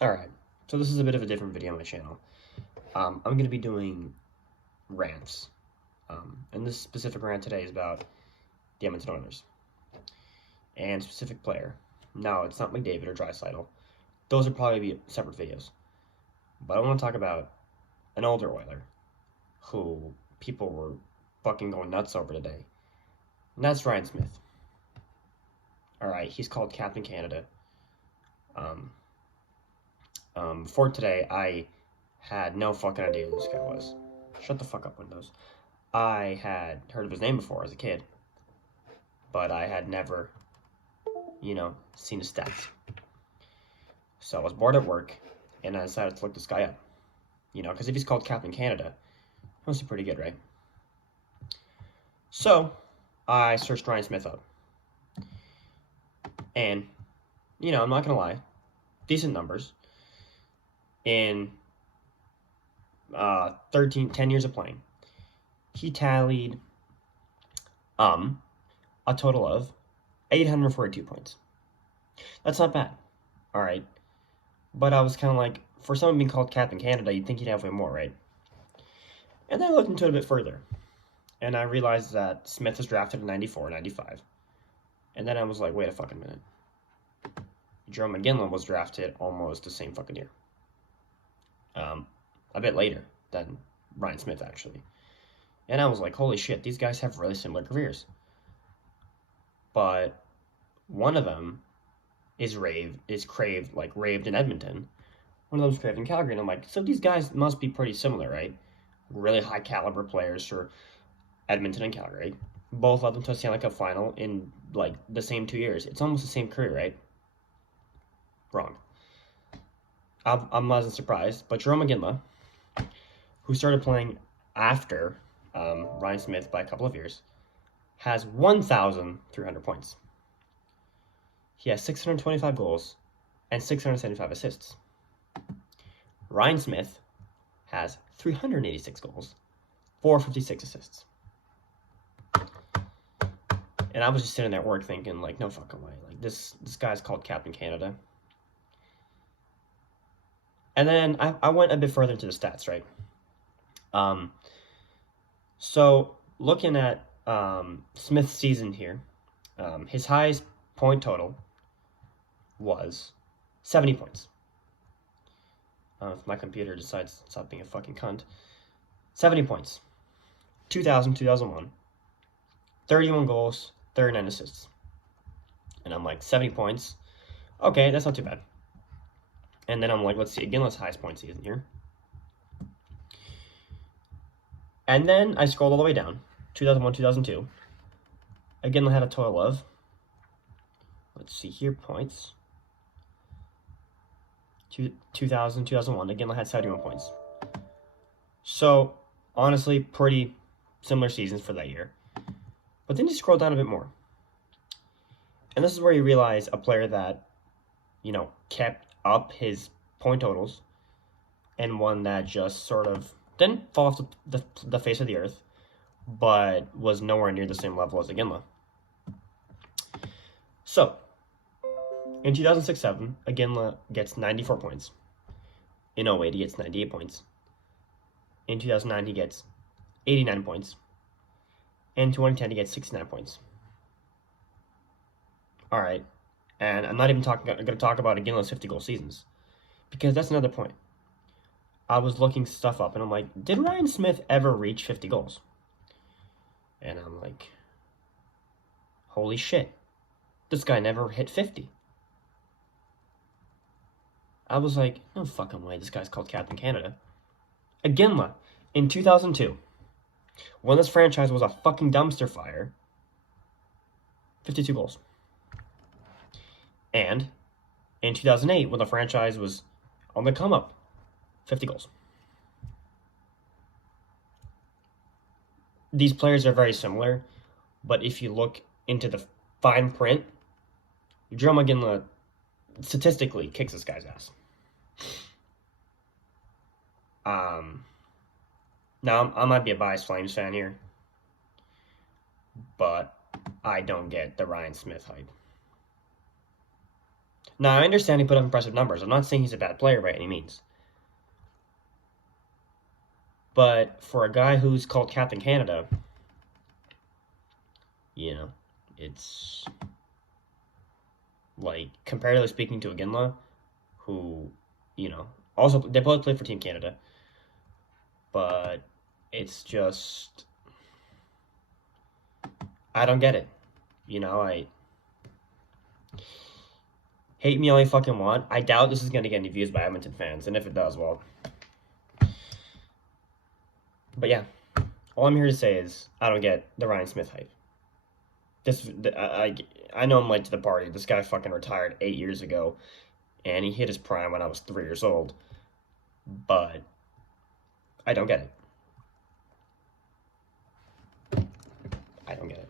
Alright, so this is a bit of a different video on my channel. I'm going to be doing rants. And this specific rant today is about the Edmonton Oilers. And specific player. Now, it's not McDavid or Draisaitl. Those would probably be separate videos. But I want to talk about an older Oiler who people were fucking going nuts over today. And that's Ryan Smyth. Alright, he's called Captain Canada. Before today, I had no fucking idea who this guy was. Shut the fuck up, Windows. I had heard of his name before as a kid, but I had never, seen his stats. So I was bored at work, and I decided to look this guy up. Because if he's called Captain Canada, he must be pretty good, right? So I searched Ryan Smyth up. And, I'm not going to lie, decent numbers. In 10 years of playing, he tallied a total of 842 points. That's not bad, all right. But I was kind of like, for someone being called Captain Canada, you'd think he'd have way more, right? And then I looked into it a bit further, and I realized that Smith was drafted in 94, 95. And then I was like, wait a fucking minute. Jarome Iginla was drafted almost the same fucking year. A bit later than Ryan Smyth, actually. And I was like, holy shit, these guys have really similar careers. But one of them is raved in Edmonton. One of them is craved in Calgary. And I'm like, so these guys must be pretty similar, right? Really high caliber players for Edmonton and Calgary. Both led them to a Stanley Cup final in the same 2 years. It's almost the same career, right? Wrong. I'm not surprised, but Jarome Iginla, who started playing after Ryan Smyth by a couple of years, has 1,300 points. He has 625 goals and 675 assists. Ryan Smyth has 386 goals, 456 assists. And I was just sitting there at work thinking, no fucking way. This guy's called Captain Canada. And then I went a bit further into the stats, right? So looking at Smith's season here, his highest point total was 70 points. If my computer decides to stop being a fucking cunt. 70 points. 2000, 2001. 31 goals, 39 assists. And I'm like, 70 points. Okay, that's not too bad. And then I'm like, let's see, Iginla's highest point season here. And then I scrolled all the way down, 2001, 2002. Iginla had a total of, let's see here, points. 2000, 2001, Iginla had 71 points. So, honestly, pretty similar seasons for that year. But then you scroll down a bit more. And this is where you realize a player that, kept up his point totals, and one that just sort of didn't fall off the face of the earth, but was nowhere near the same level as Iginla. So, in 2006-07, Iginla gets 94 points. In 08, he gets 98 points. In 2009, he gets 89 points. In 2010, he gets 69 points. All right. And I'm not even going to talk about Iginla's 50-goal seasons, because that's another point. I was looking stuff up, and I'm like, did Ryan Smyth ever reach 50 goals? And I'm like, holy shit, this guy never hit 50. I was like, no fucking way, this guy's called Captain Canada. Iginla, in 2002, when this franchise was a fucking dumpster fire, 52 goals. And in 2008, when the franchise was on the come up, 50 goals. These players are very similar, but if you look into the fine print, Jarome Iginla statistically kicks this guy's ass. Now, I might be a biased Flames fan here, but I don't get the Ryan Smyth hype. Now, I understand he put up impressive numbers. I'm not saying he's a bad player by any means. But for a guy who's called Captain Canada, you know, it's like, comparatively speaking to Iginla, who, also they both play for Team Canada, but it's just, I don't get it. I hate me all you fucking want. I doubt this is going to get any views by Edmonton fans, and if it does, well. But yeah, all I'm here to say is I don't get the Ryan Smyth hype. I know I'm late to the party. This guy fucking retired 8 years ago, and he hit his prime when I was 3 years old. But I don't get it. I don't get it.